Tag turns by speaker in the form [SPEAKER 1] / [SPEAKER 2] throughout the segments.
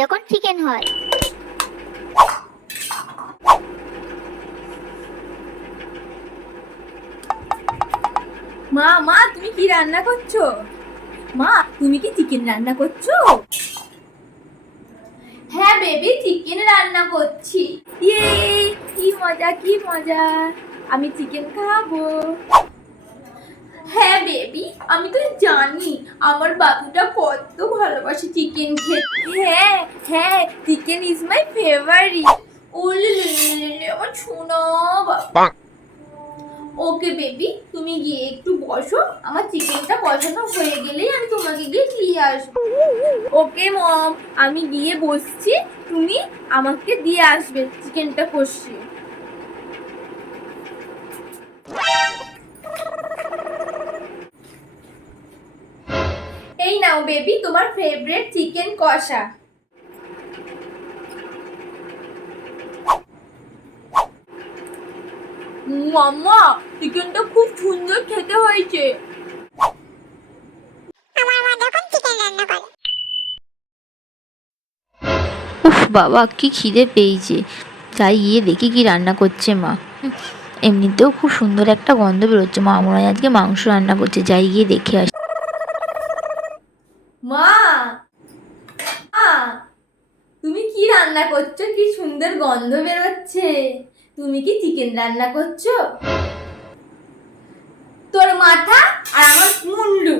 [SPEAKER 1] যখন চিকেন হয়।
[SPEAKER 2] মা মা, তুমি কি রান্না করছ? মা, তুমি কি চিকেন রান্না করছ? হ্যাঁ বেবি চিকেন রান্না করছি। ইয়ে কি মজা কি মজা। আমি চিকেন খাব। হ্যাঁ বেবি আমি তো জানি আমার বাবুটা কত ভালোবাসে চিকেন খেতে। হ্যাঁ হ্যাঁ চিকেন ইজ মাই ফেভারিট আমার ওকে বেবি তুমি গিয়ে একটু বসো আমার চিকেনটা বসানো হয়ে গেলেই আমি তোমাকে গিয়ে দিয়ে আসব ওকে মম আমি গিয়ে বসছি তুমি আমাকে দিয়ে আসবে চিকেনটা কষিয়ে এই নাও বেবি তোমার ফেভারিট চিকেন কষা। মাম্মা চিকেনটা খুব সুন্দর খেতে হয়েছে।
[SPEAKER 3] উফ বাবা কি খিদে পেয়েছে। যাই গিয়ে দেখি কি রান্না করছে মা। হুম, এমনিতেও খুব সুন্দর একটা গন্ধ বেরোচ্ছে। মা মনে আজকে মাংস রান্না করছে। যাই গিয়ে দেখে আসি
[SPEAKER 2] মা মা তুমি কি রান্না করছ? কি সুন্দর গন্ধ বেরোচ্ছে। তুমি কি চিকেন রান্না করছ? তোর মাথা আর আমার মুন্ডু।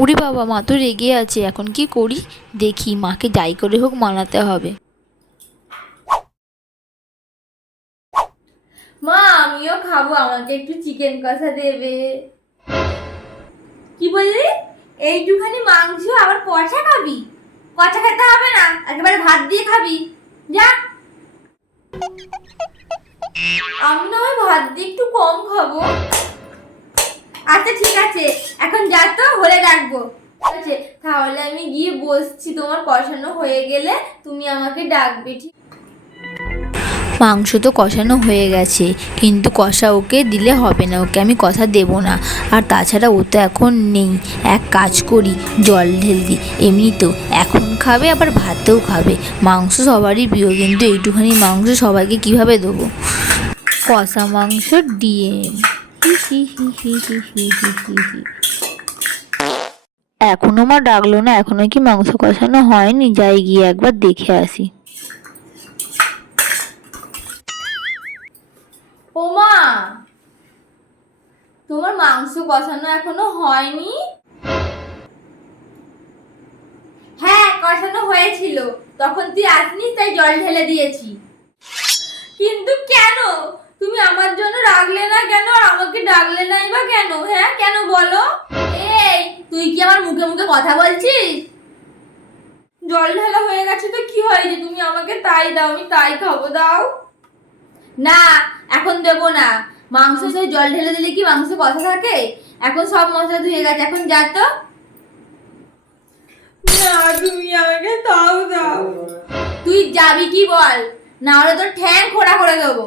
[SPEAKER 3] ওরে বাবা মা তো রেগে আছে। এখন কি করি? দেখি মাকে যাই করে হোক মানাতে হবে।
[SPEAKER 2] মা আমিও খাব। আমাকে একটু চিকেন কষা দেবে। কি বললি? এইটুখানি মাংস আবার কষা খাবি? কষা খেতে হবে না, একেবারে ভাত দিয়ে খাবি। যা। আমি না হয় ভাত দিয়ে একটু কম খাব। আচ্ছা ঠিক আছে। এখন যা তো, হলে ডাকবো আছে, তাহলে আমি গিয়ে বসছি। তোমার কষানো হয়ে গেলে তুমি আমাকে ডাকবে, ঠিক
[SPEAKER 3] মাংস তো কষানো হয়ে গেছে, কিন্তু কষা ওকে দিলে হবে না, ওকে আমি কথা দেব না। আর তাছাড়া ও তো এখন নেই। এক কাজ করি, জল ঢেল দিই এমনি তো, এখন খাবে, আবার ভাতেও খাবে। মাংস সবারই প্রিয়, কিন্তু এইটুখানি মাংস সবাইকে কীভাবে দেবো? কষা মাংস দিয়ে এখনও মা ডাকলো না, এখনও কি মাংস কষানো হয়নি? যাই গিয়ে একবার দেখে আসি।
[SPEAKER 2] তোমার মাংস কষানো এখনও হয়নি? কষানো হয়েছিল। তখন তুই আসনি, তাই জল ঢেলে দিয়েছি। কিন্তু কেন? তুমি আমার জন্য রাখলে না কেন? আর আমাকে ডাকলে নাই বা কেন? হ্যাঁ কেন বলো? এই, তুই কি আমার মুখে মুখে কথা বলছিস? জল ঢালা হয়ে গেছে তো কি হয়েছে তুমি আমাকে তাই দাও, আমি তাই খাব, দাও। না, এখন দেবো না। মাংস জল ঢেলে দিলে কি মাংস কথা থাকে? এখন সব মশলা ধুয়ে গেছে, এখন যা তো। না, তুমি আমাকে দাও তুই যাবি কি বল? না হলে তোর ঠ্যাং খোড়া করে দেবো।